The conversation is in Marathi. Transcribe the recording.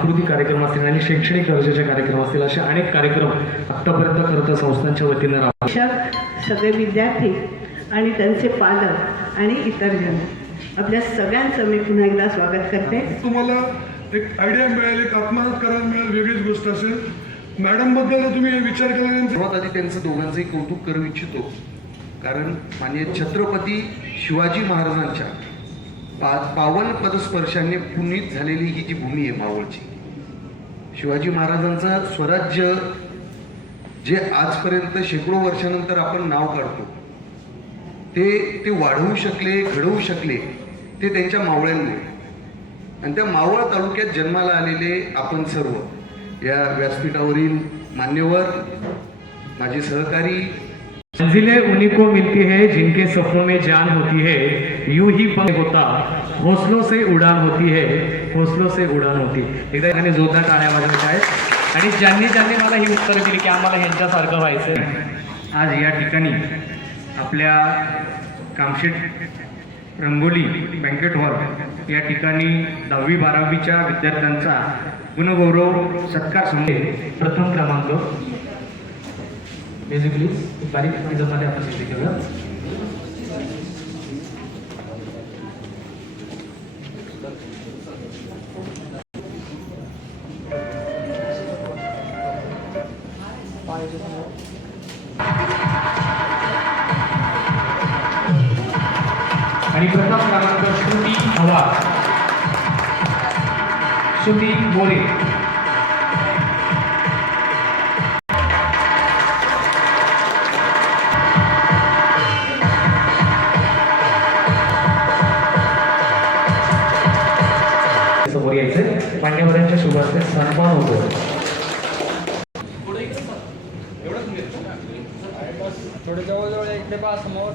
सांस्कृतिक कार्यक्रम असतील आणि शैक्षणिक दर्जाचे कार्यक्रम असतील असे अनेक कार्यक्रम आत्तापर्यंत खरं संस्थांच्या वतीनं शिक्षक, सगळे विद्यार्थी आणि त्यांचे पालक आणि इतर जण आपल्या सगळ्यांचं मी पुन्हा एकदा स्वागत करते. तुम्हाला एक आयडिया मिळेल, एक आत्मसात करायला मिळेल, वेगळीच गोष्ट असेल. मॅडम बद्दल तुम्ही विचार केला. सर्वात आधी त्यांचं दोघांचंही कौतुक करू इच्छितो, कारण माननीय छत्रपती शिवाजी महाराजांच्या 52 पदस्पर्शाने पुनीत झालेली ही जी भूमी आहे मावळची, शिवाजी महाराजांचं स्वराज्य जे आजपर्यंत शेकडो वर्षानंतर आपण नाव काढतो ते वाढवू शकले, घडवू शकले ते त्यांच्या मावळ्यांमुळे. आणि त्या मावळ तालुक्यात जन्माला आलेले आपण सर्व या व्यासपीठावरील मान्यवर, माझे सहकारी. मंजिलें उन्हीं को मिलती है जिनके सपनों में जान होती है, यूं ही पंख होता हौसलों से उड़ान होती है, हौसलों से उड़ान होती. एकदा एकाने जोरदार टाळ्या वाजवल्या आहेत. आणि ज्यांनी मला ही उत्तरं दिली की आम्हाला ह्यांच्यासारखं व्हायचं. आज या ठिकाणी आपल्या कामशेत रंगोली बँकेट हॉल या ठिकाणी 10वी 12वीच्या विद्यार्थ्यांचा गुणगौरव सत्कार समजे. प्रथम क्रमांक बेसिकली बारीक मध्ये आपण सिद्ध केलं. आणि प्रथम क्रमांक श्रुती हवा, श्रुती मोरे. समोर यायचं, मान्यवरांच्या शुभ हस्ते सन्मान होतो. थोडं जवळ इकडे पहा समोर.